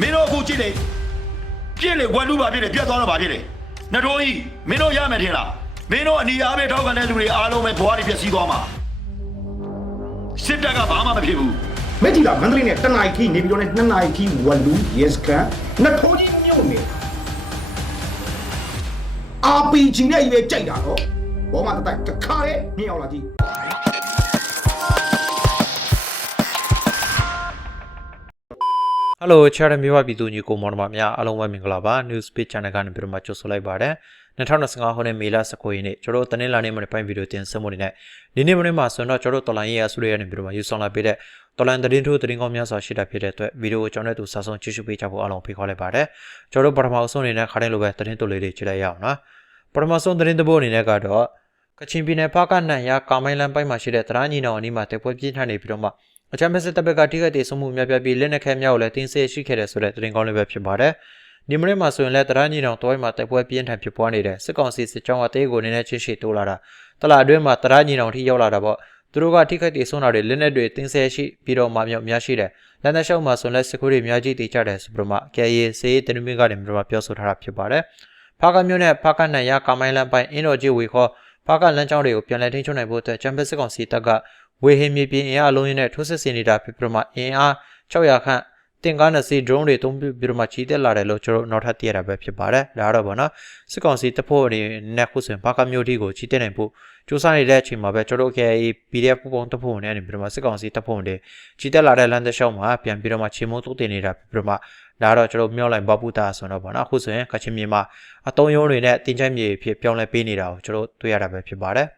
မင်းတို့အခုကြည့်လေပြည့်လေဝက်လူပါပြည့်လေပြတ်သွားတော့ပါပြည့်လေနှတော်ကြီးမင်းတို့ရမယ်ထင်လားမင်းတို့အနီအားပဲထောက်ခံတဲ့လူတွေအားလုံးပဲဘွားတွေပြည့်စည်သွားမှာစစ်တပ်ကဘာမှမဖြစ်ဘူးမဲကြီးလာမန္တလေးနဲ့တနင်္လာရီခီနေပြီးတော့နဲ့နှစ်နာရီခီဝလူရဲစကန်နှစ်ထိုးကြီးမြို့နယ် RPG နဲ့ရွေးကြိုက်တာတော့ဘောမတတိုက်တစ်ခါရဲ့မြင်အောင်လာကြည့် ဟယ်လိုချာရမြေဝပြည်သူညီကိုမောင်နှမများအားလုံးပဲမင်္ဂလာပါ News Page Channel ကနေပြီးတော့မှကြိုဆိုလိုက်ပါတယ်2025ခုနှစ်မေလ19ရက်နေ့ကျွန်တော်တို့တနင်္လာနေ့မှာပိုင်းဗီဒီယိုတင်ဆက်မှုနေနဲ့ဒီနေ့မနေ့မှာဆိုတော့ကျွန်တော်တို့တော်လိုင်းရေးအဆူရရနေပြီးတော့မှယူဆောင်လာပေးတဲ့တော်လိုင်းသတင်းထိုးသတင်းကောင်းများစွာရှိတာဖြစ်တဲ့အတွက်ဗီဒီယိုကိုကျွန်တော်တို့စာဆုံးကြည့်ရှုပေးကြဖို့အားလုံးဖိတ်ခေါ်လိုက်ပါတယ်ကျွန်တော်တို့ပထမဆုံးအနေနဲ့ခါတိုင်းလိုပဲသတင်းတိုလေးတွေကြည့်လိုက်ရအောင်နော်ပထမဆုံးသတင်းတပုတ်အနေနဲ့ကတော့ကချင်ပြည်နယ်ဖားကနန်ရကာမိုင်းလန်ပိုင်းမှာရှိတဲ့တရာညီနောင်အနီးမှာတက်ပွဲပြင်းထန်နေပြီးတော့မှ အချမ်းမစစ်တပ်ဘက်ကတိကျတဲ့ဆုံးမှုများပြားပြီးလက်နက်ခဲများကိုလည်းတင်းဆဲရှိခဲ့တယ်ဆိုတဲ့သတင်းကောင်းလေးပဲဖြစ်ပါတယ်။ဒီမနေ့မှာဆိုရင်လည်းတရညီနောင်တွိုင်းမှာတိုက်ပွဲပြင်းထန်ဖြစ်ပွားနေတဲ့စစ်ကောင်စီစစ်ကြောင်းအသေးကိုနည်းနည်းချင်းရှိတိုးလာတာတလာအတွင်းမှာတရညီနောင်ထိရောက်လာတာပေါ့သူတို့ကထိခိုက်တဲ့ဆုံးတာတွေလက်နက်တွေတင်းဆဲရှိပြီးတော့မှမြောက်များရှိတယ်။လက်နက်ရှောက်မှာဆိုရင်လည်းစစ်ခွေးတွေအများကြီးတေချတယ်ဆိုပြီးတော့မှကဲရီစေးတနမင်းကနေပြီးတော့ပြောဆိုထားတာဖြစ်ပါတယ်။ဖားကမြို့နဲ့ဖားကနန်ရကာမိုင်းလန်ပိုင်းအင်းတော်ကြီးဝေခေါ်ဖားကလမ်းကြောင်းတွေကိုပြန်လည်ထိန်းချုပ်နိုင်ဖို့အတွက်ချမ်ပီယံစစ်ကောင်စီတပ်က ဝေဟင်မြေပြင်အင်အားအလုံးရင်းနဲ့ထိုးစစ်ဆင်နေတာဖြစ်ပြီးတော့မှအင်အား600ခန့်တင်ကားနှစ်စီး drone တွေသုံးပြီးတော့မှချီတက်လာတယ်လို့ကျွန်တော်နောက်ထပ်သိရတာပဲဖြစ်ပါတယ်။ဒါကတော့ဗောနော်စစ်ကောင်စီတပ်ဖွဲ့အနေနဲ့ခုဆိုရင်ဘာကမျိုးတီကိုချီတက်နိုင်ဖို့စူးစမ်းနေတဲ့အချိန်မှာပဲကျွန်တော် KA PDF ပူပေါင်းတပ်ဖွဲ့အနေနဲ့ပြီးတော့မှစစ်ကောင်စီတပ်ဖွဲ့တွေချီတက်လာတဲ့လမ်းတစ်လျှောက်မှာပြန်ပြီးတော့မှချေမုန်းသုတ်တင်နေတာဖြစ်ပြီးတော့မှဒါတော့ကျွန်တော်မြောက်လိုက်ဘပူတာဆိုတော့ဗောနော်အခုဆိုရင်ကချင်မြေမှာအတုံးရုံးတွေနဲ့တင်ချိုင်းမြေဖြစ်ပြောင်းလဲပေးနေတာကိုကျွန်တော်တွေ့ရတာပဲဖြစ်ပါတယ်။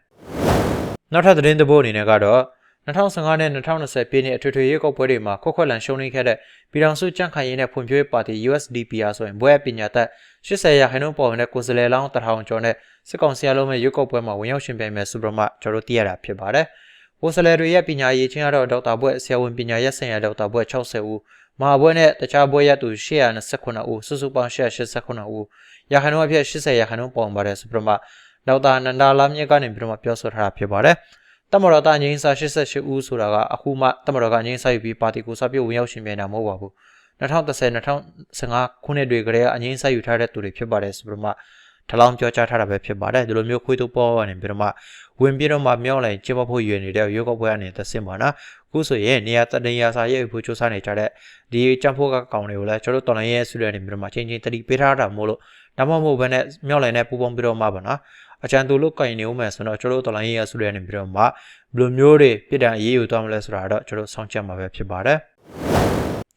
နောက်ထပ်သတင်းတစ်ပုဒ်အနေနဲ့ကတော့2015နဲ့2020ပြည်နှစ်အထွေထွေရွေးကောက်ပွဲတွေမှာခွက်ခွက်လန်ရှုံးနိခဲ့တဲ့ပြည်ထောင်စုကြံ့ခိုင်ရေးနဲ့ဖွံ့ဖြိုးရေးပါတီ USDPR ဆိုရင်ဘွဲပညာသက်80ရာခိုင်နှုန်းပေါ်ဝင်တဲ့ကိုယ်စားလှယ်လောင်းတထောင်ကျော်နဲ့စစ်ကောင်စီအလုံးမဲ့ရွေးကောက်ပွဲမှာဝင်ရောက်ရှင်ပြိုင်မဲ့စူပရမကျွန်တော်တို့သိရတာဖြစ်ပါတယ်။ကိုယ်စားလှယ်တွေရဲ့ပညာရေးချင်းကတော့ဒေါက်တာဘွဲဆရာဝန်ပညာရပ်ဆိုင်ရာဒေါက်တာဘွဲ60ဦးမဟာဘွဲနဲ့တခြားဘွဲရသူ829ဦးစုစုပေါင်း189ဦးရာခိုင်နှုန်းအဖြစ်80ရာခိုင်နှုန်းပေါ်ဝင်ပါတယ်စူပရမ ဒေါက်တာနန္ဒာလာမြင့်ကနေပြီးတော့ပြောဆိုထားတာဖြစ်ပါတယ်။တမတော်သားငိမ့်စာ88ဦးဆိုတာကအခုမှတမတော်ကငိမ့်စာယူပြီးပါတီကိုစပြုတ်ဝင်ရောက်ရှင်ပြိုင်တာမဟုတ်ပါဘူး2010 2015ခုနှစ်တွေကတည်းကအငိမ့်စာယူထားတဲ့သူတွေဖြစ်ပါတယ်ဆိုပြီးတော့မှထလောင်းပြောကြားထားတာပဲဖြစ်ပါတယ်ဒီလိုမျိုးခွေးတို့ပေါ်နေပြီးတော့မှဝင်ပြီးတော့မှမြောက်လိုက်ကျပဖို့ရွေနေတဲ့ရွေးကောက်ပွဲအနေနဲ့သင်ပါနော်အခုဆိုရင်နေရာတနေရာစာရဲ့ဖို့စူးစမ်းနေကြတဲ့ဒီကြံဖို့ကကောင်တွေကိုလည်းကျွန်တော်တော်လိုင်းရဲ့ဆူရနေပြီးတော့မှချင်းချင်းတတိပေးထားတာမို့လို့ဒါမှမဟုတ်ဘဲနဲ့မြောက်လိုက်နဲ့ပူပေါင်းပြီးတော့မှပါနော် အချမ်းသူလို့ကင်နေဦးမယ်ဆိုတော့ကျွန်တော်တော်လိုင်းရဲ့ဆူရနေပြီးတော့မှဘယ်လိုမျိုးတွေပြည်တံအရေးယူသွားမလဲဆိုတာတော့ကျွန်တော်စောင့်ကြည့်မှာပဲဖြစ်ပါတယ်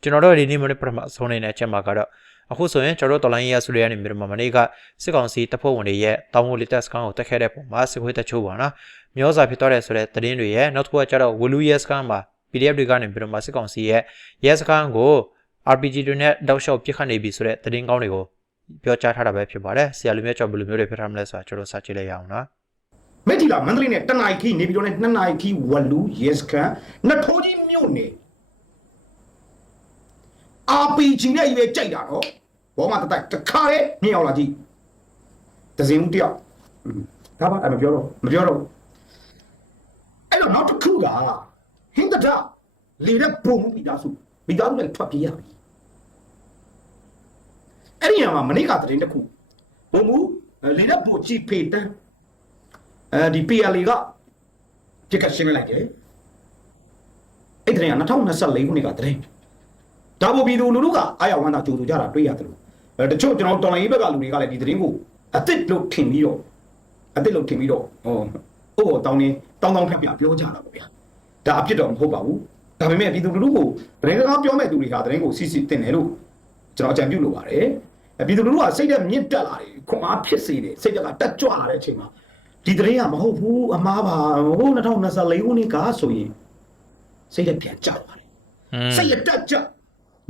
ကျွန်တော်တို့ဒီနေ့မနေ့ပထမဆုံးနေတဲ့အချက်မှာကတော့အခုဆိုရင်ကျွန်တော်တို့တော်လိုင်းရဆူရရနေမြို့မှာမနေ့ကစစ်ကောင်စီတပ်ဖွဲ့ဝင်တွေရဲ့တောင်ဝလီတက်စကန်ကိုတက်ခဲ့တဲ့ပုံမှာစစ်ခွေးတချို့ပါနော်မျောစာဖြစ်သွားတယ်ဆိုတဲ့သတင်းတွေရဲ့နောက်တစ်ခုကကျတော့ဝလူရဲစကန်မှာ PDF တွေကနေပြီးတော့မှစစ်ကောင်စီရဲ့ရဲစကန်ကို RPG တွေနဲ့တောက်လျှောက်ပြစ်ခတ်နေပြီဆိုတဲ့သတင်းကောင်းတွေကို ပြောကြားထားတာပဲဖြစ်ပါတယ်ဆရာလူမျိုးကြောင့်ဘယ်လိုမျိုးတွေဖြစ်ထားမလဲဆိုတာကျွန်တော်စကြည့်လိုက်ရအောင်နော်မဲကြီးလာမန္တလေးနဲ့တနင်္လာရီခီနေပြီးတော့နဲ့နှစ်နာရီခီဝလူရဲစကန်နှစ်ထိုးကြီးမြို့နယ် RPG နဲ့ရွေးကြိုက်တာတော့ဘောမတတိုက်တစ်ခါရဲ့မြင်အောင်လာကြည့်ဒဇင်ဦးတယောက်ဒါပါအမပြောတော့မပြောတော့အဲ့တော့နောက်တစ်ခုကဟင်းတဒလေတဲ့ဘုံမိသားစုမိသားစုနဲ့ထွက်ပြေးရပြီ အဲ့ဒီညမှာမနေ့ကတရင်တစ်ခုဘုံမူလေတဲ့ဘုံကြည့်ဖေတန်းအဲဒီ PLA ကပြစ်ကရှင်းလိုက်တယ်အဲ့ဒီည2024ခုနှစ်ကတရင်ဒါဘပြည်သူလူထုကအာရဝန္တာကြိုးဆိုကြတာတွေ့ရတယ်လို့အဲတချို့ကျွန်တော်တော်လိုင်းရေးဘက်ကလူတွေကလည်းဒီသတင်းကိုအစ်စ်လို့ထင်ပြီးတော့အစ်စ်လို့ထင်ပြီးတော့ဟောဟိုတောင်းနေတောင်းတောင်းဖြတ်ပြပြောကြတာပေါ့ဗျာဒါအဖြစ်တော့မဟုတ်ပါဘူးဒါပေမဲ့ပြည်သူလူထုကိုသတင်းစကားပြောမဲ့သူတွေဟာသတင်းကိုစီစီတင်တယ်လို့ကျွန်တော်အကြံပြုလိုပါတယ်အဲ ပြည်သူလူထုကစိတ်ထဲမြင့်တက်လာတယ်ခွန်အားဖြစ်စေတယ်စိတ်ကတက်ကြွလာတဲ့အချိန်မှာဒီသတင်းကမဟုတ်ဘူးအမားပါဟို2024ခုနှစ်ကဆိုရင်စိတ်ထဲပြန်ကြောက်လာတယ်စိတ်ရတက်ကြ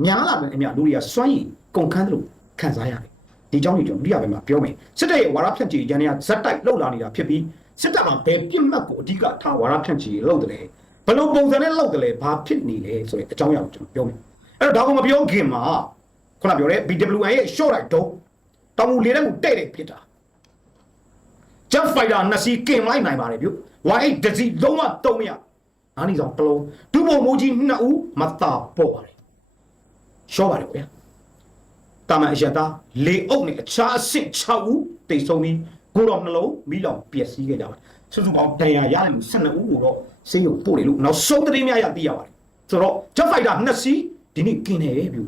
ညာလာတယ်အမြလူတွေကစွန့်ရင်ကုန်ခန်းတယ်လို့ခံစားရတယ်ဒီကြောင့်ဒီကြောင့်ဒုတိယပိုင်းမှာပြောမယ်စစ်တပ်ရဲ့ဝါရဖြန့်ချီရန်ရဇက်တိုက်လှုပ်လာနေတာဖြစ်ပြီးစစ်တပ်ကဘယ်ပြစ်မှတ်ကိုအဓိကထားဝါရဖြန့်ချီလှုပ်တယ်ဘယ်လိုပုံစံနဲ့လှုပ်တယ်ဘာဖြစ်နေလဲဆိုတဲ့အကြောင်းအရာကိုကျွန်တော်ပြောမယ်အဲ့တော့ဒါကိုမပြောခင်မှာ ခုနပြောတဲ့ BWI ရဲ့ short right တော့တောင်မူလေးတဲ့ကိုတဲ့တယ်ဖြစ်တာ Jet Fighter နှစ်စီးကင်လိုက်နိုင်ပါတယ်ဗျ Y8 ဒစီလုံးဝတုံးမရအားနေဆောင်တစ်လုံးဒုဗိုလ်မိုးကြီးနှစ်ဦးမတာပေါ့ပါတယ်ရှော့ပါတယ်ဗျာတာမန်အရတာလေအုပ်နဲ့အခြားအဆင့်6ဦးတိတ်ဆုံးပြီးကိုတော်နှလုံးမိလောင်ပျက်စီးခဲ့ကြပါတယ်စုစုပေါင်းတန်ရာရတယ်လို့12ဦးကိုတော့စေးရုံပို့တယ်လို့နောက်ဆုံးသတင်းများရသိရပါတယ်ဆိုတော့ Jet Fighter နှစ်စီးဒီနေ့กินတယ်ပြူ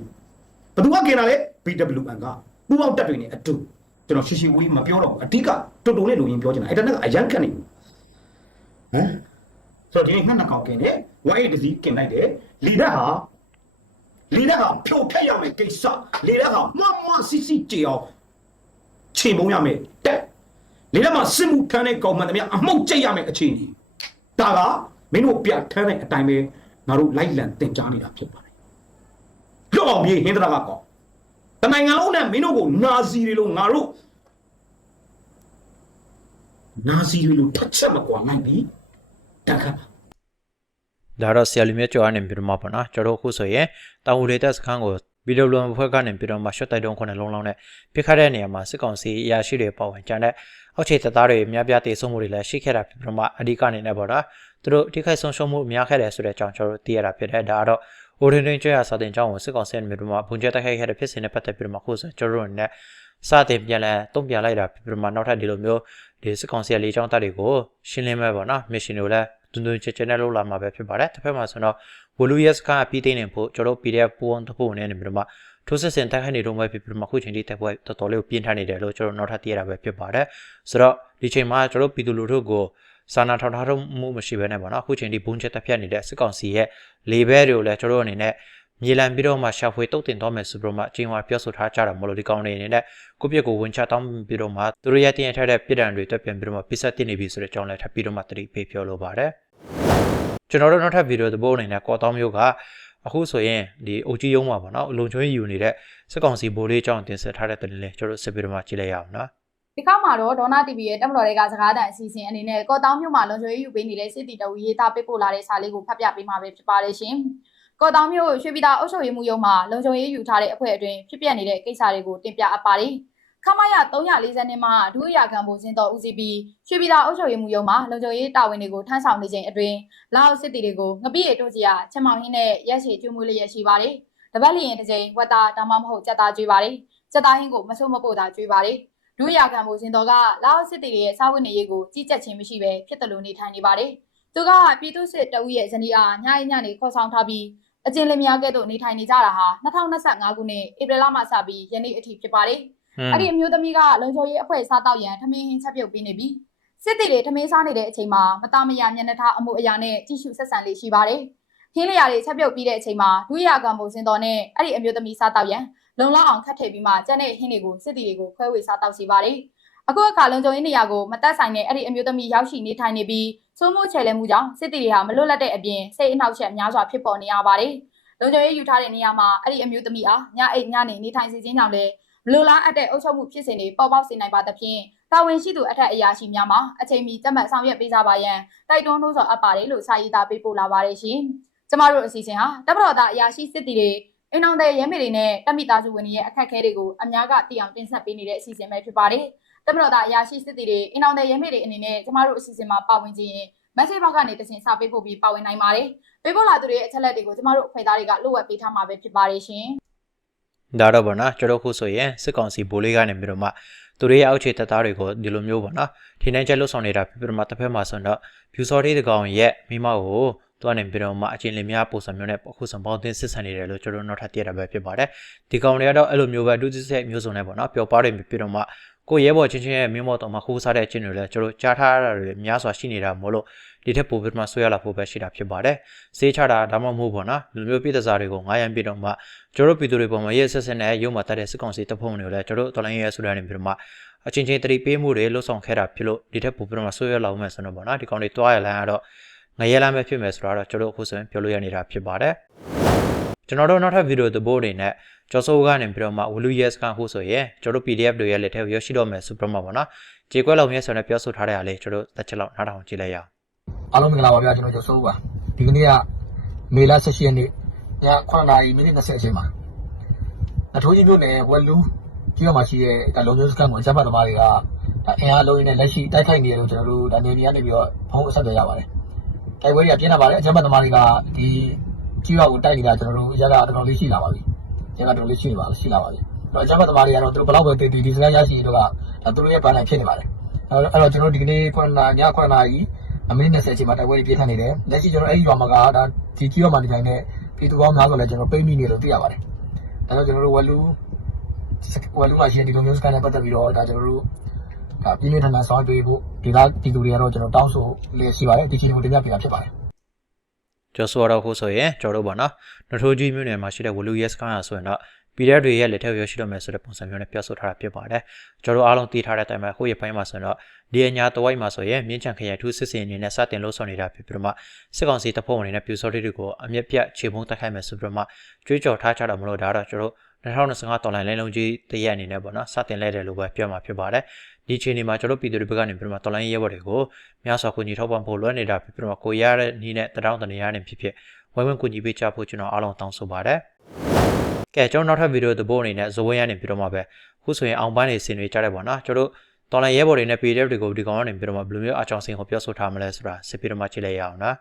ဘသူကกินတာလဲ BWN ကပူပေါင်းတက်တွေနဲ့အတူကျွန်တော်ရှင်းရှင်းဝေးမပြောတော့ဘူးအဓိကတူတူနဲ့လူရင်းပြောချင်တာအဲ့ဒါနဲ့အရန်ခက်နေဘူးဟမ်ဆိုတော့ဒီနေ့ငှက်နှစ်ကောင်กินတယ်ဝိုင်းတစ်စီးกินလိုက်တယ်လီဒတ်ဟာ လေတဲ့ဟာဖြိုဖက်ရမယ်ကိစ္စလေတဲ့ဟာမမစစ်စစ်ကြအောင်ချိန်ပုံရမယ်တက်လေတဲ့မှာစစ်မှုထမ်းတဲ့ကောင်မှန်တည်းအမှုတ်ကျိတ်ရမယ်အခြေအနေဒါကမင်းတို့ပြထမ်းတဲ့အတိုင်းပဲငါတို့လိုက်လံတင်ကြားနေတာဖြစ်ပါ တယ်လွတ်အောင်ပြေးဟင်းတရာကကောင်တနိုင်ငံလုံးနဲ့မင်းတို့ကိုနာဇီတွေလို့ငါတို့နာဇီတွေလို့ထက်ချက်မကွာနိုင်ပြီတက်ခါဒါတော့ဆရာလူမျိုးကျော်အနေနဲ့ပြီးတော့မှပေါ့နော်ကျွန်တော်အခုဆိုရင်တောင်ဝလေတက်စခန်းကို BW ဖွဲ့ကနေပြီးတော့မှရှော့တိုက်တုံးခုနှစ်လုံးလုံးနဲ့ပြစ်ခတ်တဲ့နေရာမှာစစ်ကောင်စီအရာရှိတွေပေါ့ဝင်ကြတဲ့အောက်ခြေတပ်သားတွေအများပြားတေဆုံးမှုတွေလည်းရှိခဲ့တာဖြစ်ပြီးတော့မှအဓိကနေနဲ့ပေါ့နော်သူတို့ထိခိုက်ဆုံးရှုံးမှုအများခဲ့တယ်ဆိုတဲ့အကြောင်းကျွန်တော်တို့သိရတာဖြစ်တဲ့ဒါကတော့ အိုဒင်တင်ကျွရစာတင်ကြောင်းကိုစစ်ကောင်စီနဲ့ပြီးတော့မှဘုံကျတိုက်ခိုက်ခဲ့တဲ့ဖြစ်စဉ်နဲ့ပတ်သက်ပြီးတော့မှအခုဆိုကျွန်တော်တို့အနေနဲ့စတင်ပြန်လဲတုံ့ပြန်လိုက်တာပြီးတော့မှနောက်ထပ်ဒီလိုမျိုးဒီစစ်ကောင်စီရဲ့လေကြောင်းတပ်တွေကိုရှင်းလင်းမဲ့ပေါ့နော်မစ်ရှင်တွေလည်းတွန်းတွန်းချေချေနဲ့လုပ်လာမှာပဲဖြစ်ပါတယ်တစ်ဖက်မှာဆိုတော့ဝလူရက်စကားအပြီးသိနေဖို့ကျွန်တော်တို့ PDF ပူအောင်တဖို့နဲ့နေပြီးတော့မှထိုးစစ်စင်တိုက်ခိုက်နေတော့မှဖြစ်ပြီးတော့မှအခုချိန်ထိတိုက်ပွဲတော်တော်လေးကိုပြင်းထန်နေတယ်လို့ကျွန်တော်နောက်ထပ်သိရတာပဲဖြစ်ပါတယ်ဆိုတော့ဒီချိန်မှာကျွန်တော်ပြည်သူလူထုကို စာနာထောက်ထားမှုမရှိဘဲနဲ့ပေါ့နော်အခုချိန်ထိဘုံချက်တက်ဖြတ်နေတဲ့စစ်ကောင်စီရဲ့လေဘဲတွေကိုလည်းကျွန်တော်တို့အနေနဲ့မြေလံပြီးတော့မှရှာဖွေတုတ်တင်တော့မယ်ဆိုပြီးတော့မှအချိန်ဝါပြောဆိုထားကြတာမလို့ဒီကောင်တွေအနေနဲ့ကိုပြက်ကိုဝင်ချတောင်းပြီးတော့မှသူတို့ရတင်ရထားတဲ့ပြည်တံတွေတက်ပြန်ပြီးတော့မှပိဆက်တင်နေပြီဆိုတဲ့အကြောင်းလည်းထပ်ပြီးတော့မှတတိပေးပြောလိုပါတယ်ကျွန်တော်တို့နောက်ထပ်ဗီဒီယိုသဘောအနေနဲ့ကော်တောင်းမျိုးကအခုဆိုရင်ဒီအုတ်ကြီးရုံးမှာပေါ့နော်လုံချွေးယူနေတဲ့စစ်ကောင်စီဘိုးလေးအကြောင်းတင်ဆက်ထားတဲ့တင်လေးကျွန်တော်တို့ဆက်ပြီးတော့မှကြည့်လိုက်ရအောင်နော် ဒီကောက်မှာတော့ဒေါနာ TV ရဲ့တက်မတော်တွေကစကားတန်အစီအစဉ်အနေနဲ့ကော့တောင်းမြို့မှာလုံခြုံရေးယူပေးနေတဲ့စစ်တီတဝီရေးသားပေးပို့လာတဲ့စာလေးကိုဖတ်ပြပေးမှာပဲဖြစ်ပါတယ်ရှင်။ကော့တောင်းမြို့ရွှေပြည်သာအုပ်ချုပ်ရေးမှူးရုံးမှာလုံခြုံရေးယူထားတဲ့အဖွဲ့အတွင်းဖြစ်ပျက်နေတဲ့ကိစ္စတွေကိုတင်ပြအပ်ပါတယ်။ခမရ340နှစ်မှာဒုအရာခံဘိုစင်းတော်ဦးစီးပြီးရွှေပြည်သာအုပ်ချုပ်ရေးမှူးရုံးမှာလုံခြုံရေးတာဝန်တွေကိုထမ်းဆောင်နေချိန်အတွင်းလောက်စစ်တီတွေကိုငပိရတို့ကြီးကချက်မောင်ဟင်းနဲ့ရက်ရှည်ကျွေးမွေးလျက်ရှိပါတယ်။တပတ်လျင်တစ်ချိန်ဝက်တာဒါမှမဟုတ်ကြက်သားကျွေးပါတယ်။ကြက်သားဟင်းကိုမဆုတ်မပို့တာကျွေးပါတယ်။ ဒုရခံမှုစင်တော်ကလာအိုစစ်တီရဲ့စာဝတ်နေရေးကိုကြီးကြပ်ခြင်းမရှိဘဲဖြစ်တယ်လို့နေထိုင်နေပါတယ်။သူကပြည်သူစစ်တအုပ်ရဲ့ဇနီးအားညအိညနေခေါ်ဆောင်ထားပြီးအကျဉ်းလင်မယားကဲ့သို့နေထိုင်နေကြတာဟာ2025ခုနှစ်ဧပြီလမှစပြီးယနေ့အထိဖြစ်ပါတယ်။အဲ့ဒီအမျိုးသမီးကလုံခြုံရေးအဖွဲ့စားတောက်ရန်ထမင်းဟင်းချက်ပြုတ်ပေးနေပြီးစစ်တီတွေထမင်းစားနေတဲ့အချိန်မှာမသားမယာမျက်နှာထားအမှုအရာနဲ့ကြည့်ရှုဆက်ဆံလေးရှိပါတယ်။ဟင်းလျာတွေချက်ပြုတ်ပြီးတဲ့အချိန်မှာဒုရခံမှုစင်တော်နဲ့အဲ့ဒီအမျိုးသမီးစားတောက်ရန် လုံလောက်အောင်ခတ်ထည့်ပြီးမှကျန်တဲ့ဟင်းတွေကိုစစ်တီတွေကိုခွဲဝေစားတောက်စီပါတယ်။အခုအခါလုံခြုံရေးနေရာကိုမတက်ဆိုင်တဲ့အဲ့ဒီအမျိုးသမီးရောက်ရှိနေထိုင်နေပြီးစိုးမိုးချယ်လဲမှုကြောင့်စစ်တီတွေဟာမလွတ်လပ်တဲ့အပြင်စိတ်အနှောက်အယှက်များစွာဖြစ်ပေါ်နေရပါတယ်။လုံခြုံရေးယူထားတဲ့နေရာမှာအဲ့ဒီအမျိုးသမီးအားညအိတ်ညနေနေထိုင်စီခြင်းကြောင့်လည်းမလိုလားအပ်တဲ့အုပ်ချုပ်မှုဖြစ်စဉ်တွေပေါ်ပေါက်စေနိုင်ပါသဖြင့်တာဝန်ရှိသူအထက်အရာရှိများမှာအချိန်မီတက်မှတ်ဆောင်ရွက်ပေးကြပါရန်တိုက်တွန်းနှိုးဆော်အပ်ပါတယ်လို့စာရေးသားပေးပို့လာပါတယ်ရှင်။ကျမတို့အစီအစဉ်ဟာတပ်မတော်သားအရာရှိစစ်တီတွေ အိမ်အောင်တဲ့ရဲမေတွေနဲ့တပ်မိသားစုဝင်တွေရဲ့အခက်အခဲတွေကိုအများကသိအောင်တင်ဆက်ပေးနေတဲ့အစီအစဉ်ပဲဖြစ်ပါတယ်။တပ်မတော်သားအရာရှိစစ်တီတွေအိမ်အောင်တဲ့ရဲမေတွေအနေနဲ့ကျမတို့အစီအစဉ်မှာပါဝင်ခြင်းရင် message box ကနေတစင်စာပေးပို့ပြီးပါဝင်နိုင်ပါတယ်။ပေးပို့လာသူတွေရဲ့အချက်လက်တွေကိုကျမတို့အဖွဲ့သားတွေကလိုဝက်ပေးထားမှာပဲဖြစ်ပါတယ်ရှင်။ဒါတော့ဗောနော်ကျွန်တော်ခုဆိုရင်စစ်ကောင်စီဘိုးလေးကနေပြီးတော့မှသူတို့ရဲ့အောက်ခြေတပ်သားတွေကိုဒီလိုမျိုးဗောနော်ထိနှိုင်းချက်လွတ်ဆောင်နေတာဖြစ်ပြီးတော့မှတစ်ဖက်မှာဆိုတော့ဖြူစော်သေးတကောင်ရဲ့မိမကို သူကနေပြီးတော့မှအချင်းလင်များပုံစံမျိုးနဲ့အခုစံပေါင်းတင်စစ်ဆန်နေတယ်လို့ကျွန်တော်နောက်ထပ်သိရတာပဲဖြစ်ပါတယ်ဒီကောင်တွေကတော့အဲ့လိုမျိုးပဲဒုတိယမျိုးစုံနဲ့ဗောနော်ပျော်ပါတယ်ပြီးတော့မှကိုရဲဘော်ချင်းချင်းရဲ့မင်းမော်တော်မှာခိုးစားတဲ့အချင်းတွေလည်းကျွန်တော်ကြားထားတာတွေများစွာရှိနေတာမို့လို့ဒီထက်ပိုပြီးမှဆွဲရလာဖို့ပဲရှိတာဖြစ်ပါတယ်။စေးချတာဒါမှမဟုတ်ပေါ့နော်။ဒီလိုမျိုးပြည်သက်စာတွေကိုငားရန်ပြတော့မှကျွန်တော်တို့ပြည်သူတွေပေါ်မှာရဲဆက်ဆက်နဲ့ရုံမှာတက်တဲ့စစ်ကောင်စီတပ်ဖွဲ့ဝင်တွေလည်းကျွန်တော်တို့တော်လိုင်းရဲဆူရနေပြီးတော့မှအချင်းချင်းတတိပေးမှုတွေလှုပ်ဆောင်ခဲ့တာဖြစ်လို့ဒီထက်ပိုပြီးတော့မှဆွဲရလာအောင်မယ်ဆိုတော့ပေါ့နော်။ဒီကောင်တွေတွားရလန်းကတော့ ငရဲလမ်းပဲဖြစ်မယ်ဆိုတော့ကျွန်တော်တို့အခုဆိုရင်ပြောလို့ရနေတာဖြစ်ပါတယ်။ကျွန်တော်တို့နောက်ထပ်ဗီဒီယိုသဘောတွေနဲ့ကျော်စိုးကနေပြီးတော့မှဝလူရဲစကန်ဖို့ဆိုရင်ကျွန်တော်တို့ PDF တွေရဲ့လက်ထဲကိုရရှိတော့မယ်ဆိုပြီးတော့မှပေါ့နော်။ကြေကွက်လောက်မြဲဆိုတဲ့ပြောဆိုထားတဲ့အရာလေးကျွန်တော်တို့တစ်ချက်လောက်နားထောင်ကြည့်လိုက်ရအောင်အားလုံးမင်္ဂလာပါဗျာကျွန်တော်ကျော်စိုးပါဒီကနေ့ကမေလ16ရက်နေ့ည9နာရီမိနစ်20အချိန်မှာအထိုးကြီးမြို့နယ်ဝက်လူကြီးတော်မှာရှိတဲ့ဒါလုံမျိုးစကန်ကိုရပ်ပတ်သမားတွေကဒါအင်အားလုံးရင်းနဲ့လက်ရှိတိုက်ခိုက်နေတယ်လို့ကျွန်တော်တို့ဒါနေနေကနေပြီးတော့ဖုန်းအဆက်အသွယ်ရပါတယ် တိုက်ပွဲတွေကပြင်းထန်ပါတယ်ရပ်ပတ်သမားတွေကဒီကြီးတော်ကိုတိုက်နေတာကျွန်တော်တို့ရက်ကတော်တော်လေးရှိလာပါပြီရက်ကတော်တော်လေးရှိနေပါရှိလာပါပြီတော့အကြမ်းဖက်သမားတွေကတော့သူတို့ဘလောက်ပဲတည်တည်ဒီစကားရရှိတော့ကဒါသူတို့ရဲ့ပန်းနိုင်ဖြစ်နေပါတယ်အဲ့တော့အဲ့တော့ကျွန်တော်ဒီကနေ့ခွန်းနာညခွန်းနာကြီးအမိနစ်20ချိန်မှာတိုက်ပွဲတွေပြင်းထန်နေတယ်လက်ရှိကျွန်တော်အဲ့ဒီရွာမှာကဒါဒီကြီးရွာမှာဒီတိုင်းနဲ့ပြည်သူကောင်းများဆိုလည်းကျွန်တော်ပိတ်မိနေလို့သိရပါတယ်ဒါတော့ကျွန်တော်တို့ဝလူဝလူမှာရှိတဲ့ဒီလိုမျိုးစကန်နဲ့ပတ်သက်ပြီးတော့ဒါကျွန်တော်တို့ဒါ ပြင်းပြထန်ထန်ဆောင်ရွက်ပေးဖို့ဒီကပြည်သူတွေကတော့ကျွန်တော်တောင်းဆိုလေးရှိပါတယ်ဒီချိန်ကိုတင်ပြပေးတာဖြစ်ပါတယ်ကျော်ဆိုတော့ခုဆိုရင်ကျော်တို့ပေါ့နော်နထိုးကြီးမြို့နယ်မှာရှိတဲ့ဝလူရဲစကန်ရဆိုရင်တော့ PDF တွေရဲ့လက်ထက်ရောက်ရှိတော့မယ်ဆိုတဲ့ပုံစံမျိုးနဲ့ပြောဆိုထားတာဖြစ်ပါတယ်ကျော်တို့အားလုံးသိထားတဲ့အတိုင်းပဲခုရပိုင်းမှာဆိုတော့ဒီအညာတဝိုက်မှာဆိုရင်မြင်းချံခရိုင်ထူးစစ်စင်အနေနဲ့စတင်လှုပ်ဆောင်နေတာဖြစ်ပြီးတော့မှစစ်ကောင်စီတပ်ဖွဲ့ဝင်တွေနဲ့ပြူစောတိတွေကိုအမျက်ပြတ်ခြေပုံးတက်ခိုင်းမယ်ဆိုပြီးတော့မှကြွေးကြော်ထားကြတော့မလို့ဒါတော့ကျော်တို့ 2025တော်လိုင်းလိုင်းလုံးကြီးတရက်အနေနဲ့ပေါ့နော်စတင်လဲတယ်လို့ပဲပြောမှာဖြစ်ပါတယ်ဒီချိန်ဒီမှာကျွန်တော်ပြည်သူတွေဘက်ကနေပြီးတော့တော်လိုင်းရဲဘော်တွေကိုများစွာကူညီထောက်ပံ့ဖို့လွှဲနေတာဖြစ်ပြီးတော့ကိုရရတဲ့နီးနဲ့တရောင်းတနေရနေဖြစ်ဖြစ်ဝိုင်းဝန်းကူညီပေးကြဖို့ကျွန်တော်အားလုံးတောင်းဆိုပါတယ်ကဲကျွန်တော်နောက်ထပ်ဗီဒီယိုသဘောအနေနဲ့ဇဝင်းရနေပြီးတော့မှပဲခုဆိုရင်အောင်ပန်းနေဆင်တွေကြားတယ်ပေါ့နော်ကျွန်တော်တော်လိုင်းရဲဘော်တွေနဲ့ PDF တွေကိုဒီကောင်ကနေပြီးတော့မှဘယ်လိုမျိုးအချောင်စင်ကိုပြောဆိုထားမလဲဆိုတာစစ်ပြီးတော့မှကြည့်လိုက်ရအောင်နော်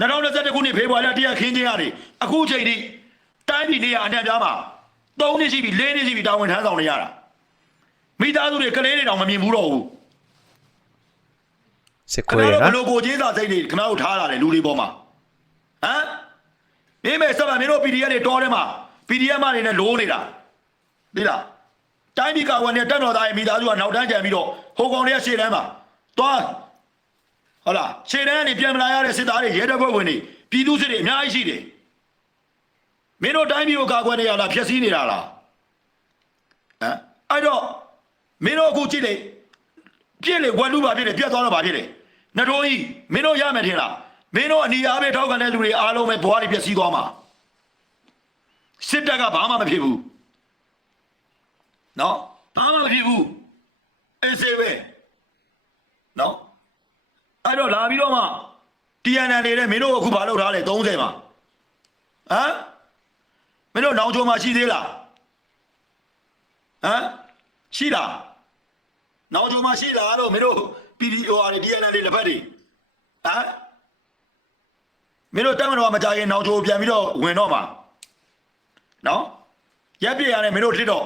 2021ခုနှစ်ဖေဖော်ဝါရီလတရားခင်းခြင်းကနေအခုချိန်ထိတိုင်းပြည်နေရအနှံ့ပြားမှာ 3နှစ်ရှိပြီ4နှစ်ရှိပြီတာဝန်ထမ်းဆောင်နေရတာမိသားစုတွေကလေးတွေတောင်မမြင်ဘူးတော့ဘူးစစ်ခင်ခွေးဗျားရတို့ဘနော်လို့ကိုချင်းစာစိတ်တွေခင်ဗျားတို့ထားလာတယ်လူတွေပေါ်မှာဟမ်မင်းမဲဆက်ပါမင်းတို့ PDF တွေတောထဲမှာ PDF မတွေနဲ့လိုးနေတာသိလားတိုင်းပြည်ကဝန်နဲ့တက်တော်သားရဲ့မိသားစုကနောက်တန်းကြံပြီးတော့ဟိုကောင်တွေကရှေ့တန်းမှာသွားဟုတ်လားရှေ့တန်းကနေပြန်မလာရတဲ့စစ်သားတွေရဲတပ်ဖွဲ့ဝင်တွေပြည်သူစစ်တွေအများကြီးရှိတယ် မင်းတို့တိုင်းပြည်ကိုကာကွယ်နေရလားဖျက်ဆီးနေတာလားဟမ်အဲ့တော့မင်းတို့အခုကြည့်လေပြည့်လေဝက်လူပါပြည့်လေပြတ်သွားတော့ပါပြည့်လေနှတော်ကြီးမင်းတို့ရမယ်ထင်လားမင်းတို့အနီအားပဲထောက်ခံတဲ့လူတွေအားလုံးပဲဘွားတွေပြည့်စည်သွားမှာစစ်တပ်ကဘာမှမဖြစ်ဘူးနော်ဘာမှမဖြစ်ဘူးအေးစေးပဲနော်အဲ့တော့လာပြီးတော့မှ TNL တွေလည်းမင်းတို့အခုဘာလုပ်ထားလဲ30မှာဟမ် မင်းတို့နောင်ချုံမှာရှိသေးလားဟမ်ရှိလားနောင်ချုံမှာရှိလားလို့မင်းတို့ PDO တွေ TNL တွေလက်ဖက်တွေဟမ်မင်းတို့တက်မတော်မကြရင်နောင်ချုံပြန်ပြီးတော့ဝင်တော့မှာနော်ရက်ပြည့်ရတယ်မင်းတို့တစ်တော့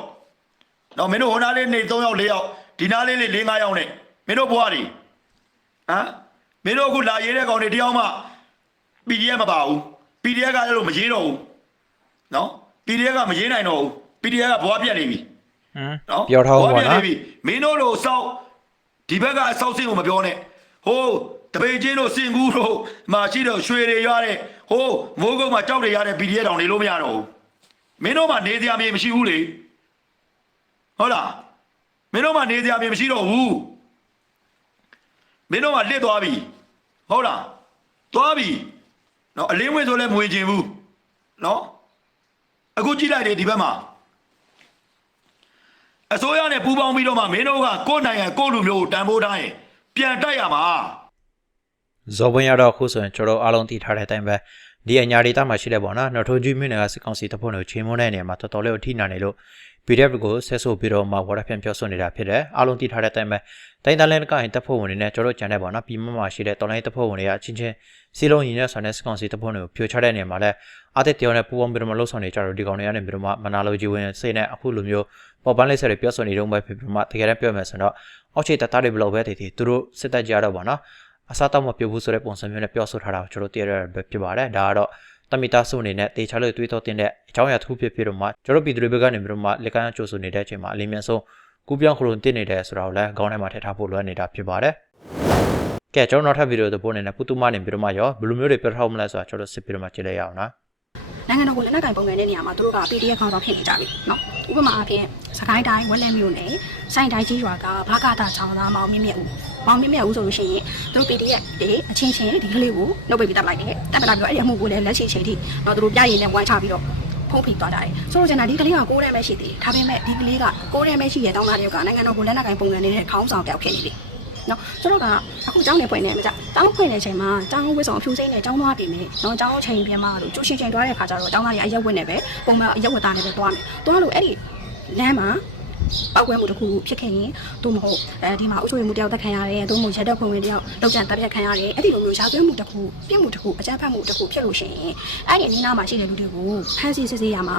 နော်မင်းတို့ဟိုနားလေးနေ3ယောက်4ယောက်ဒီနားလေးလေး4 5ယောက်နဲ့မင်းတို့ဘွားတွေဟမ်မင်းတို့အခုလာရေးတဲ့ကောင်တွေတယောက်မှ PDF မပါဘူး PDF ကလည်းလို့မရေးတော့ဘူး နော် PDF ကမရေးနိုင်တော့ဘူး PDF ကဘွားပြက်နေပြီဟမ်နော်ပြောထားဖို့ပေါ့ဘွားပြက်နော်နေပြီမင်းတို့လိုစောက်ဒီဘက်ကအစောက်စင်းကိုမပြောနဲ့ဟိုးတပေချင်းတို့စင်ကူးတို့မာရှိတော့ရွှေတွေရတဲ့ဟိုးမိုးကုတ်မှာကြောက်တွေရတဲ့ PDF တောင်နေလို့မရတော့ဘူးမင်းတို့မှနေစရာမြေမရှိဘူးလေဟုတ်လားမင်းတို့မှနေစရာမြေမရှိတော့ဘူးမင်းတို့မှလစ်သွားပြီဟုတ်လားသွားပြီနော်အလင်းဝင်ဆိုလဲမဝင်ချင်ဘူးနော် အခုကြည့်လိုက်တယ်ဒီဘက်မှာအစိုးရနဲ့ပူးပေါင်းပြီးတော့မှမင်းတို့ကကိုယ့်နိုင်ငံကိုယ့်လူမျိုးကိုတန်ဖိုးထားရင်ပြန်တိုက်ရမှာဇော်ဝင်းရတော့ခုဆိုရင်ကျွန်တော်အားလုံးသိထားတဲ့အတိုင်းပဲဒီအညာဒေတာမှာရှိတဲ့ပေါ့နော်နော်ထိုးကြီးမြို့နယ်ကစစ်ကောင်စီတပ်ဖွဲ့တွေကိုချိန်မုန်းတဲ့နေရာမှာတော်တော်လေးကိုထိနာနေလို့ PDF ကိုဆက်ဆိုပြီးတော့မှဝါရဖြန့်ပြောဆိုနေတာဖြစ်တယ်အားလုံးသိထားတဲ့အတိုင်းပဲတိုင်းသားလန်ကရင်တပ်ဖွဲ့ဝင်တွေနဲ့ကျွန်တော်ကြံတဲ့ပေါ့နော်ပြည်မမှာရှိတဲ့တော်လိုင်းတပ်ဖွဲ့ဝင်တွေကချင်းချင်းစီလုံးရင်နဲ့ဆောင်းတဲ့စစ်ကောင်စီတပ်ဖွဲ့တွေကိုဖြိုချတဲ့နေရာမှာလည်း အာတက်တယောနဲ့ပူပေါင်းပြီးတော့မှလှုပ်ဆောင်နေကြတော့ဒီကောင်တွေကနေပြီးတော့မှမနာလိုကြီးဝင်စိတ်နဲ့အခုလိုမျိုးပေါ်ပန်းလေးဆက်တွေပြောဆိုနေတော့ပဲဖြစ်ပြီးတော့မှတကယ်တမ်းပြောမယ်ဆိုတော့အောက်ခြေတပ်သားတွေဘယ်လိုပဲတည်တည်သူတို့စစ်တပ်ကြတော့ပေါ့နော်အစားတော့မပြုတ်ဘူးဆိုတဲ့ပုံစံမျိုးနဲ့ပြောဆိုထားတာကိုကျွန်တော်သိရတဲ့ပဲဖြစ်ပါတယ်ဒါကတော့တမီတာစုအနေနဲ့တေချာလို့တွေးတော့တင်တဲ့အကြောင်းအရာတစ်ခုဖြစ်ဖြစ်တော့မှကျွန်တော်ပြည်သူတွေဘက်ကနေပြီးတော့မှလက်ကမ်းကြိုးဆိုနေတဲ့အချိန်မှာအလင်းမြန်ဆုံးကူပြောင်းခလုံးတင်နေတယ်ဆိုတာကိုလည်းခေါင်းထဲမှာထည့်ထားဖို့လွယ်နေတာဖြစ်ပါတယ်ကဲကျွန်တော်နောက်ထပ်ဗီဒီယိုတစ်ပုဒ်အနေနဲ့ပူတူမနေပြီးတော့မှရောဘယ်လိုမျိုးတွေပြထားမလဲဆိုတာကျွန်တော်စစ်ပြီးတော့မှကြည့်လိုက်ရအောင်နော် နိုင်ငံတော်ကိုလက်နက်ကင်ပုံစံတဲ့နေရာမှာသူတို့က PDF ခေါင်းဆောင်ဖြစ်နေကြပြီနော်ဥပမာအဖြစ်စကိုင်းတိုင်းဝက်လက်မြို့နယ်ဆိုင်တိုင်းကြီးရွာကဘကတာချောင်းသားမောင်မြင့်မြတ်ဦးမောင်မြင့်မြတ်ဦးဆိုလို့ရှိရင်သူတို့ PDF တွေအချင်းချင်းဒီကလေးကိုနှုတ်ပိတ်ပြီးတပ်လိုက်တယ်တပ်ပလာပြီးတော့အဲ့ဒီအမှုကိုလည်းလက်ရှိချိန်ထိတော့သူတို့ပြရည်နဲ့ဝိုင်းချပြီးတော့ဖုံးဖိသွားကြတယ်ဆိုတော့ကျွန်တော်ဒီကလေးကကိုးရဲမဲ့ရှိသေးတယ်ဒါပေမဲ့ဒီကလေးကကိုးရဲမဲ့ရှိရဲ့တောင်းသားတွေကနိုင်ငံတော်ကိုလက်နက်ကင်ပုံစံနေတဲ့ခေါင်းဆောင်တယောက်ဖြစ်နေတယ် နော်ဆိုတော့ကအခုကျောင်းနေဖွင့်နေမှာကြတောင်းဖွင့်နေချိန်မှာကျောင်းဝစ်ဆောင်ဖြူစိမ့်နဲ့ကျောင်းသွားပြီမယ်နော်ကျောင်းချိန်ပြင်မှာလို့ကျူရှင်ချိန်သွားတဲ့ခါကျတော့ကျောင်းသားတွေအရက်ဝတ်နေပဲပုံမှန်အရက်ဝတ်သားနဲ့ပဲသွားမယ်သွားလို့အဲ့ဒီလမ်းမှာပောက်ကွဲမှုတစ်ခုဖြစ်ခဲ့ရင်သို့မဟုတ်အဲဒီမှာအုပ်ချုပ်ရေးမှုတယောက်တက်ခံရတယ်သို့မဟုတ်ရဲတပ်ဖွဲ့ဝင်တယောက်လောက်ကျန်တပ်ဖြတ်ခံရတယ်အဲ့ဒီလိုမျိုးရာဇဝတ်မှုတစ်ခုပြစ်မှုတစ်ခုအကြမ်းဖက်မှုတစ်ခုဖြစ်လို့ရှိရင်အဲ့ဒီအနည်းနားမှာရှိတဲ့လူတွေကိုဖမ်းဆီးစစ်ဆေးရမှာ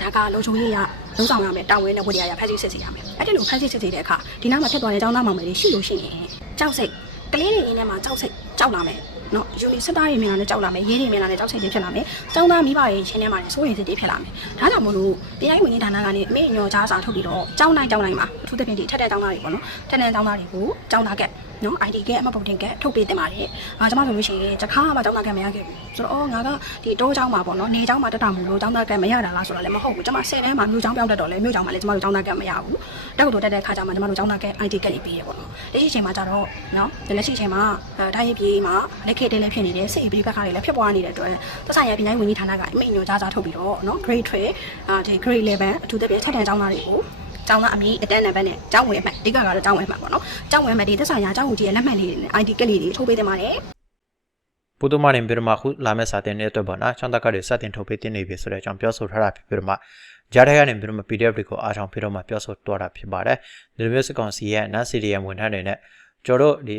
ဒါကလုံချုံရေးရလုံးဆောင်ရမယ်တာဝန်နဲ့ဝတ္တရားရဖက်စစ်စစ်စီရမယ်အဲ့ဒီလိုဖက်စစ်စစ်စီတဲ့အခါဒီနားမှာဖြစ်သွားတဲ့ចောင်းသားမောင်မယ်တွေရှိလို့ရှိရင်ကြောက်စိတ်ကလေးတွေအင်းထဲမှာကြောက်စိတ်ကြောက်လာမယ်နော်ယူနီစစ်သားတွေမြင်လာနဲ့ကြောက်လာမယ်ရေးတွေမြင်လာနဲ့ကြောက်စိတ်တွေဖြစ်လာမယ်ចောင်းသားမိဘတွေချင်းထဲမှာလည်းစိုးရိမ်စိတ်တွေဖြစ်လာမယ်ဒါကြောင့်မို့လို့တရားဝင်ကြီးဌာနကနေအမေညော်ကြားစာထုတ်ပြီးတော့ចောင်းတိုင်းចောင်းတိုင်းမှာအထူးသဖြင့်ဒီထက်တဲ့ចောင်းသားတွေပေါ့နော်ထက်တဲ့ចောင်းသားတွေကိုចောင်းသားကက် နော် ID ကဲအမပုံတင်ကဲထုတ်ပေးတင်ပါတယ်။အာကျွန်မဆိုလို့ရှိရင်တစ်ခါမှကျောင်းသားကဲမရခဲ့ဘူး။ဆိုတော့အော်ငါကဒီတိုးကျောင်းမှာပေါ့နော်နေကျောင်းမှာတက်တာမလို့ကျောင်းသားကဲမရတာလားဆိုတော့လည်းမဟုတ်ဘူး။ကျွန်မဆယ်တန်းမှာမြို့ကျောင်းပြောင်းတက်တော့လဲမြို့ကျောင်းမှာလည်းကျွန်မတို့ကျောင်းသားကဲမရဘူး။တက်ကိုတက်တဲ့ခါကျမှကျွန်မတို့ကျောင်းသားကဲ ID ကဲလေးပေးရပေါ့နော်။လက်ရှိအချိန်မှာကျတော့နော်လက်ရှိအချိန်မှာတိုင်းပြည်မှာလက်ခေတ်တည်းလည်းဖြစ်နေတယ်စိတ်ပြိပက္ခတွေလည်းဖြစ်ပွားနေတဲ့အတွက်သက်ဆိုင်ရာပြည်တိုင်းဝန်ကြီးဌာနကအမိန့်ညွှန်ကြားစာထုတ်ပြီးတော့နော် grade 3အာဒီ grade 11အထူးသဖြင့်ထက်တန်ကျောင်းသားတွေကို ကျောင်းသားအမည်အတန်းနံပါတ်နဲ့ကျောင်းဝင်မှတ်အဓိကကတော့ကျောင်းဝင်မှတ်ပေါ့နော်ကျောင်းဝင်မှတ်ဒီသက်ဆိုင်ရာကျောင်းဝင်ကြီးရဲ့လက်မှတ်လေးတွေနဲ့ ID ကက်လေးတွေထုတ်ပေးတင်ပါတယ်ပုဒ်မရင်ပြမခုလာမဲ့စာတင်တဲ့အတွက်ပေါ့နော်ချောင်းတက်ကတွေစတင်ထုတ်ပေးတင်နေပြီဆိုတဲ့အကြောင်းပြောဆိုထားတာဖြစ်ပြီးတော့မှကြားထဲကနေပြီးတော့မှ PDF တွေကိုအားဆောင်ပြီးတော့မှပြောဆိုတော့တာဖြစ်ပါတယ်ဒီလိုမျိုးစကောင်စီရဲ့နတ် CDM ဝင်ထမ်းတွေနဲ့ကျွန်တော်တို့ဒီ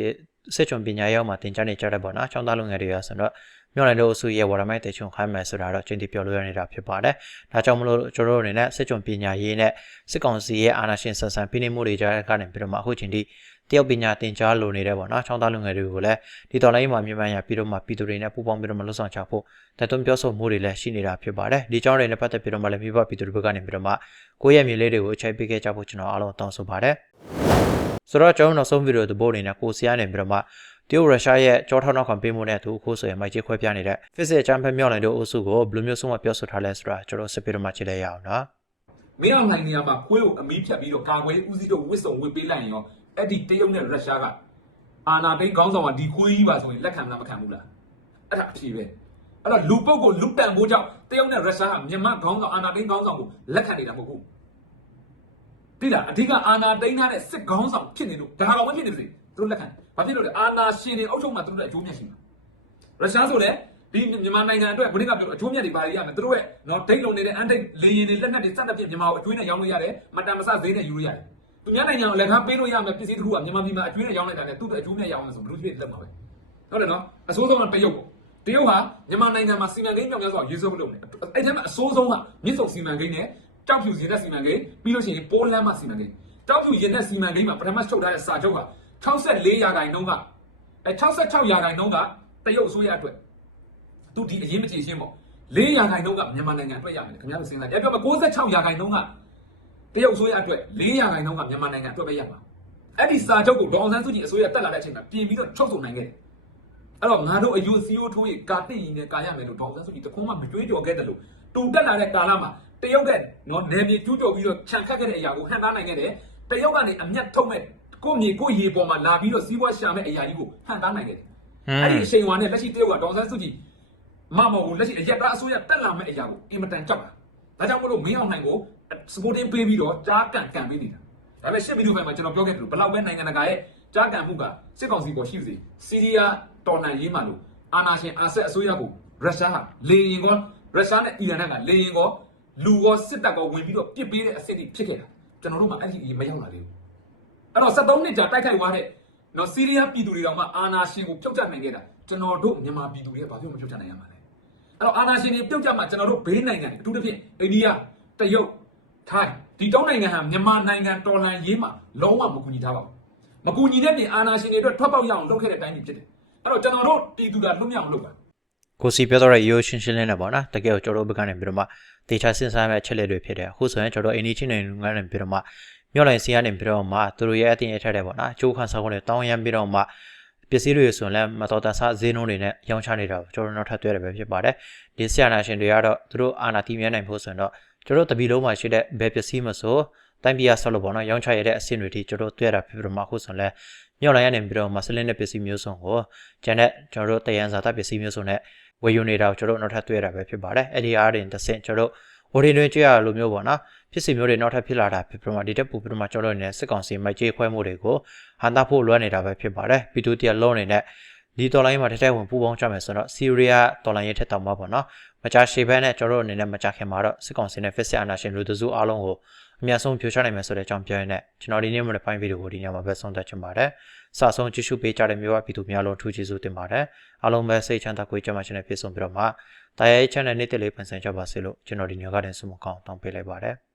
စစ်ချုံပညာရေးမှာတင်ကြားနေကြတဲ့ပေါ့နော်ချောင်းသားလူငယ်တွေရဆိုတော့ မြောက်နိုင်လို့အစုရဲ့ဝရမိုက်တေချုံခိုင်းမယ်ဆိုတာတော့ကျင်းတပြောလို့ရနေတာဖြစ်ပါတယ်ဒါကြောင့်မလို့ကျွန်တော်တို့အနေနဲ့စစ်ချုံပညာရေးနဲ့စစ်ကောင်စီရဲ့အာဏာရှင်ဆန်ဆန်ဖိနှိပ်မှုတွေကြားကနေပြီးတော့မှအခုချိန်ထိတယောက်ပညာတင်ကြားလိုနေတယ်ပေါ့နော်ချောင်းသားလူငယ်တွေကိုလည်းဒီတော်လိုင်းမှာမြန်မာရပြီးတော့မှပြည်သူတွေနဲ့ပူးပေါင်းပြီးတော့မှလှုပ်ဆောင်ချဖို့တိုက်တွန်းပြောဆိုမှုတွေလည်းရှိနေတာဖြစ်ပါတယ်ဒီကြောင်းတွေနဲ့ပတ်သက်ပြီးတော့မှလည်းမိဘပြည်သူတွေဘက်ကနေပြီးတော့မှကိုယ့်ရဲ့မြေလေးတွေကိုအချိုက်ပေးခဲ့ကြဖို့ကျွန်တော်အားလုံးတောင်းဆိုပါတယ်ဆိုတော့ကျွန်တော်နောက်ဆုံးဗီဒီယိုသဘောအနေနဲ့ကိုစီကနေပြီးတော့မှ တရုတ်ရုရှားရဲ့ကြောထောက်နောက်ခံပေးမှုနဲ့အတူအခုဆိုရင်မိုက်ကြီးခွဲပြနေတဲ့ physics အချမ်းဖက်မြောက်နိုင်တဲ့အုပ်စုကိုဘယ်လိုမျိုးဆုံးမပြောဆိုထားလဲဆိုတာကျွန်တော်စပီတော့မှကြည့်လိုက်ရအောင်နော်မင်းအောင်လှိုင်နေရာမှာခွေးကိုအမီးဖြတ်ပြီးတော့ကာကွယ်ဦးစီးတို့ဝစ်စုံဝစ်ပေးလိုက်ရင်ရောအဲ့ဒီတရုတ်နဲ့ရုရှားကအာနာသိန်းခေါင်းဆောင်ကဒီခွေးကြီးပါဆိုရင်လက်ခံလားမခံဘူးလားအဲ့ဒါအဖြေပဲအဲ့တော့လူပုတ်ကိုလူတန်ဖို့ကြောင့်တရုတ်နဲ့ရုရှားကမြန်မာခေါင်းဆောင်အာနာသိန်းခေါင်းဆောင်ကိုလက်ခံနေတာမဟုတ်ဘူးတိလားအဓိကအာနာသိန်းထားတဲ့စစ်ခေါင်းဆောင်ဖြစ်နေလို့ဒါကောင်မဖြစ်နေပါစေသူတို့လက်ခံ ဘာဖြစ်လို့လဲအာနာရှင်တွေအုပ်ချုပ်မှသူတို့လည်းအကျိုးမြတ်ရှိမှာရုရှားဆိုလည်းဒီမြန်မာနိုင်ငံအတွက်ဘယ်နည်းကပြောလို့အကျိုးမြတ်တွေပါရရမယ်သူတို့ရဲ့နော်ဒိတ်လုံနေတဲ့အန်ဒိတ်လေရင်တွေလက်နက်တွေစက်တဲ့ပြမြန်မာကိုအကျွေးနဲ့ရောင်းလို့ရတယ်မတန်မဆဈေးနဲ့ယူလို့ရတယ်သူများနိုင်ငံကိုလည်းခါပေးလို့ရမယ်ပစ္စည်းတစ်ခုကမြန်မာပြည်မှာအကျွေးနဲ့ရောင်းလိုက်တာနဲ့သူ့အကျိုးနဲ့ရောင်းမယ်ဆိုဘယ်လိုဖြစ်လက်မှာပဲဟုတ်တယ်နော်အစိုးဆုံးကတရုတ်ပေါ့တရုတ်ဟာမြန်မာနိုင်ငံမှာစီမံကိန်းမြောက်များစွာရေးဆွဲမလုပ်နဲ့အဲ့ထဲမှာအစိုးဆုံးကမြစ်ဆုံစီမံကိန်းနဲ့တောက်ဖြူရင်တဲ့စီမံကိန်းပြီးလို့ရှိရင်ပိုးလမ်းမစီမံကိန်းတောက်ဖြူရင်တဲ့စီမံကိန်းမှာပထမချုပ်ထားတဲ့စာချုပ်က 64ရာခိုင်နှုန်းကအဲ66ရာခိုင်နှုန်းကတရုတ်အစိုးရအတွက်သူဒီအရင်မကြည့်ရှင်းပေါ့4ရာခိုင်နှုန်းကမြန်မာနိုင်ငံအတွက်ရမယ်ခင်ဗျားတို့စဉ်းစားကြပြောမယ်66ရာခိုင်နှုန်းကတရုတ်အစိုးရအတွက်4ရာခိုင်နှုန်းကမြန်မာနိုင်ငံအတွက်ပဲရမှာအဲ့ဒီစာချုပ်ကိုဒေါအောင်ဆန်းစုကြည်အစိုးရတက်လာတဲ့အချိန်မှာပြင်ပြီးတော့ချုပ်ဆိုနိုင်ခဲ့တယ်အဲ့တော့ငါတို့အယူစီယိုထိုးရေးကာတိရင်နဲ့ကာရမယ်လို့ဒေါအောင်ဆန်းစုကြည်တခုံးမှမကြွေးကြော်ခဲ့တယ်လို့တူတက်လာတဲ့ကာလမှာတရုတ်ကနော်နယ်မြေကျူးကျော်ပြီးတော့ခြံခတ်ခဲ့တဲ့အရာကိုဟန်တားနိုင်ခဲ့တယ်တရုတ်ကနေအမျက်ထုတ်မဲ့ ကိုမြေကိုရေပေါ်မှာလာပြီးတော့စီးပွားရှာမဲ့အရာကြီးကိုဟန်တားနိုင်ခဲ့တယ်အဲ့ဒီအချိန်ဝါနဲ့လက်ရှိတရုတ်ကဒေါအောင်ဆန်းစုကြည်မမဟုတ်လက်ရှိအရက်သားအစိုးရတက်လာမဲ့အရာကိုအင်မတန်ကြောက်တာဒါကြောင့်မလို့မင်းအောင်နိုင်ကို supporting ပေးပြီးတော့ကြားကန်ကန်ပေးနေတာဒါပေမဲ့ရှစ်ဗီဒီယိုဖိုင်မှာကျွန်တော်ပြောခဲ့တယ်လို့ဘလောက်ပဲနိုင်ငံတကာရဲ့ကြားကန်မှုကစစ်ကောင်စီပေါ်ရှိစေစီးရီးယားတော်လှန်ရေးမှာလို့အာနာရှင်အာဆက်အစိုးရကိုရုရှားဟာလေရင်ကောရုရှားနဲ့အီရန်ကလေရင်ကောလူကောစစ်တပ်ကောဝင်ပြီးတော့ပြစ်ပေးတဲ့အဆင့်ကြီးဖြစ်ခဲ့တာကျွန်တော်တို့မှအဲ့ဒီမရောက်လာသေးဘူး အဲ့တော့73နှစ်ကြာတိုက်ခိုက်သွားတဲ့နော်စီးရီးယားပြည်သူတွေတောင်မှအာနာရှင်ကိုပြုတ်ကျနိုင်ခဲ့တာကျွန်တော်တို့မြန်မာပြည်သူတွေကဘာဖြစ်လို့မပြုတ်ကျနိုင်ရမှာလဲအဲ့တော့အာနာရှင်တွေပြုတ်ကြမှာကျွန်တော်တို့ဘေးနိုင်ငံတွေအထူးသဖြင့်အိန္ဒိယတရုတ်ထိုင်းဒီတောင်းနိုင်ငံဟာမြန်မာနိုင်ငံတော်လှန်ရေးမှာလုံးဝမကူညီထားပါဘူးမကူညီတဲ့ပြင်အာနာရှင်တွေအတွက်ထွက်ပေါက်ရအောင်လုပ်ခဲ့တဲ့အတိုင်းဖြစ်တယ်အဲ့တော့ကျွန်တော်တို့ပြည်သူကလွတ်မြောက်အောင်လုပ်ပါကိုစီပြောတော့တဲ့ရိုးရှင်းရှင်းလင်းနဲ့ပေါ့နော်တကယ်ကိုကျွန်တော်တို့ဘက်ကနေပြီးတော့မှတေချာစဉ်းစားမဲ့အချက်လက်တွေဖြစ်တယ်အခုဆိုရင်ကျွန်တော်တို့အင်းဒီချင်းတွေငန်းနေပြီးတော့မှ မြောက်လိုက်စီကနေပြီးတော့မှသူတို့ရဲ့အတင်ရထက်တယ်ပေါ့နော်အကျိုးခံစားခွင့်တွေတောင်းရမ်းပြီးတော့မှပစ္စည်းတွေဆိုရင်လည်းမတော်တဆဈေးနှုန်းတွေနဲ့ရောင်းချနေတာကိုကျွန်တော်နောက်ထပ်တွေ့ရတယ်ပဲဖြစ်ပါတယ်ဒီဆရာနာရှင်တွေကတော့သူတို့အာနာတီမြဲနိုင်ဖို့ဆိုရင်တော့ကျွန်တော်တပီလုံးမှာရှိတဲ့ဘယ်ပစ္စည်းမဆိုတိုင်းပြည်ရဆောက်လို့ပေါ့နော်ရောင်းချရတဲ့အဆင့်တွေထိကျွန်တော်တွေ့ရတာဖြစ်ပြီးတော့မှအခုဆိုရင်လည်းမြောက်လိုက်ရနေပြီးတော့မှဆလင်းတဲ့ပစ္စည်းမျိုးစုံကိုကျန်တဲ့ကျွန်တော်တို့တယံဇာတပစ္စည်းမျိုးစုံနဲ့ဝယ်ယူနေတာကိုကျွန်တော်နောက်ထပ်တွေ့ရတာပဲဖြစ်ပါတယ်အဲ့ဒီအားတွေတစ်ဆင့်ကျွန်တော်ဝရီတွင်ကြည့်ရလိုမျိုးပေါ့နော် ဖြစ်စီမျိုးတွေနောက်ထပ်ဖြစ်လာတာဖြစ်ပြီးတော့မှဒီတက်ပူပြီးတော့မှကျွန်တော်တို့နေစစ်ကောင်စီမိုက်ကြီးခွဲမှုတွေကိုဟန်တာဖို့လွှမ်းနေတာပဲဖြစ်ပါတယ်ပီတူတရလုံးနေတဲ့ဒီတော်လိုင်းမှာတစ်ထက်ဝင်ပူပေါင်းကြမယ်ဆိုတော့စီးရီးယားတော်လိုင်းရဲ့ထက်တောင်မှပေါ့နော်မကြာရှည်ဘဲနဲ့ကျွန်တော်တို့အနေနဲ့မကြာခင်မှာတော့စစ်ကောင်စီနဲ့ဖက်စစ်အာဏာရှင်လူတစုအားလုံးကိုအများဆုံးဖြိုချနိုင်မယ်ဆိုတဲ့အကြောင်းပြောရင်းနဲ့ကျွန်တော်ဒီနေ့မှတဲ့ပိုင်းဗီဒီယိုကိုဒီညမှာပဲဆုံးသက်ချင်ပါတယ်။စာဆုံးကြည့်ရှုပေးကြတဲ့မျိုးဝပြည်သူများလုံးထူးကျေးဇူးတင်ပါတယ်။အားလုံးပဲစိတ်ချမ်းသာကိုကြမှာရှင်နဲ့ပြည့်စုံပြီးတော့မှတာယာရဲ့ channel နေ့တလေးပန်ဆင်ကြပါစေလို့ကျွန်တော်ဒီညကတင်ဆုမကောင်းတောင်းပေးလိုက်ပါတယ်။